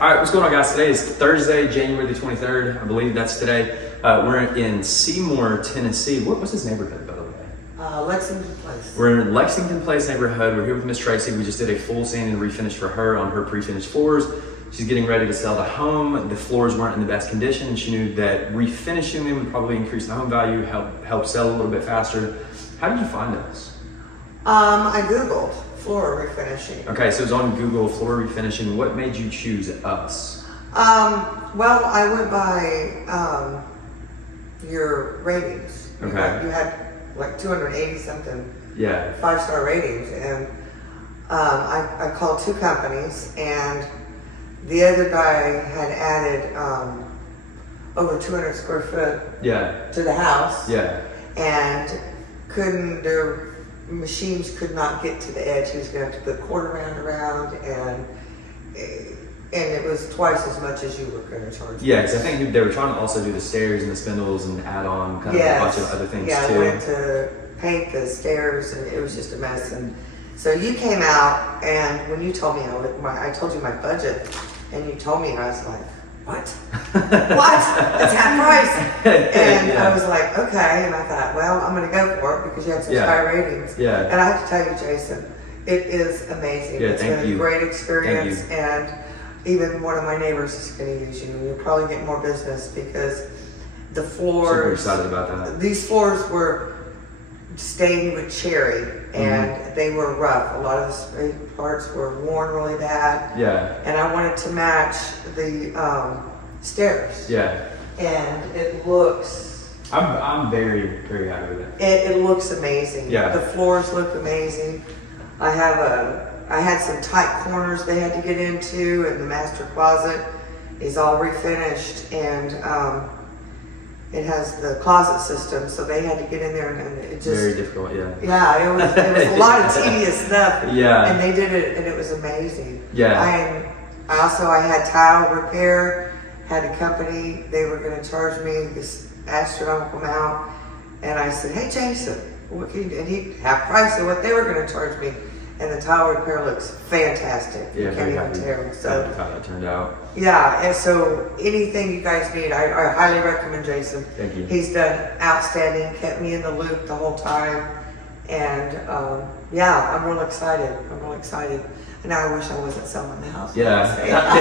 All right, what's going on, guys? Today is Thursday, January the 23rd. I believe that's today. We're in Seymour, Tennessee. What's this neighborhood, by the way? Lexington Place. We're in Lexington Place neighborhood. We're here with Miss Tracy. We just did a full sand and refinish for her on her pre-finished floors. She's getting ready to sell the home. The floors weren't in the best condition. She knew that refinishing them would probably increase the home value, help sell a little bit faster. How did you find us? I Googled floor refinishing. Okay, so it's on Google, floor refinishing. What made you choose us? Well, I went by your ratings. Okay. You had like 280 something Yeah. 5-star ratings, and I called 2 companies, and the other guy had added over 200 square foot Yeah. to the house. Yeah. And their machines could not get to the edge. He was going to have to put quarter round around, and it was twice as much as you were going to charge. Yeah, because I think they were trying to also do the stairs and the spindles and add on kind of a bunch of other things too. too. I went to paint the stairs, and it was just a mess. And so you came out, and when you told me, I told you my budget, and you told me, and I was like, what? What? It's half price. And Yeah. I was like, okay. And I thought, well, I'm going to go for it because you had such high ratings. Yeah. And I have to tell you, Jason, it is amazing. Yeah, It's thank been you. a great experience. Thank you. And even one of my neighbors is going to use you. You'll probably get more business because the floors. Super excited about that. These floors were stained with cherry, and they were rough. A lot of the straight parts were worn really bad. Yeah. And I wanted to match the stairs. Yeah. And it looks. I'm very, very happy with it. It looks amazing. Yeah. The floors look amazing. I had some tight corners they had to get into, and the master closet is all refinished, and it has the closet system, so they had to get in there, and it just Very difficult, yeah. Yeah, it was a lot of tedious stuff. Yeah. And they did it, and it was amazing. Yeah. I had tile repair, had a company, they were going to charge me this astronomical amount, and I said, hey Jason, what can you do? And he half price of what they were going to charge me, and the tile repair looks fantastic. Yeah, you can't very even happy. tell. Happy So with how that turned out. yeah, and so anything you guys need, I highly recommend Jason. Thank you. He's done outstanding, kept me in the loop the whole time, and yeah, I'm real excited. And now I wish I wasn't selling the house. Yeah.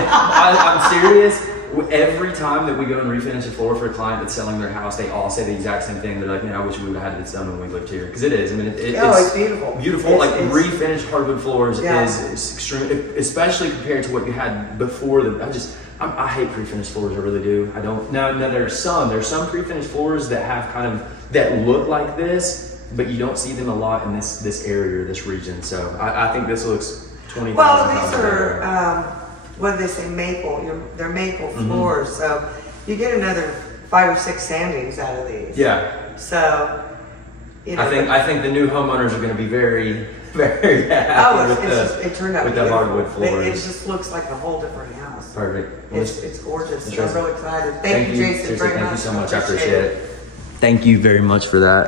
I'm serious. Every time that we go and refinish a floor for a client that's selling their house, they all say the exact same thing. They're like, man, I wish we would have had this done when we lived here. Because it is. I mean, it's beautiful. Beautiful. It's refinished hardwood floors Yeah. is extreme, especially compared to what you had before. I hate pre-finished floors. I really do. I don't. Now there's some pre-finished floors that have that look like this, but you don't see them a lot in this area or this region. So I think this looks 20,000 Well, times these better. are, what do they say, maple. They're maple floors, so you get another 5 or 6 sandings out of these. Yeah. So, you know. I think the new homeowners are going to be very, very happy it turned out with the beautiful. hardwood floors. It just looks like a whole different house. Perfect. It's gorgeous. Interesting. I'm real excited. Thank you, Jason, Seriously, very thank much. you so much. I appreciate it. Thank you very much for that.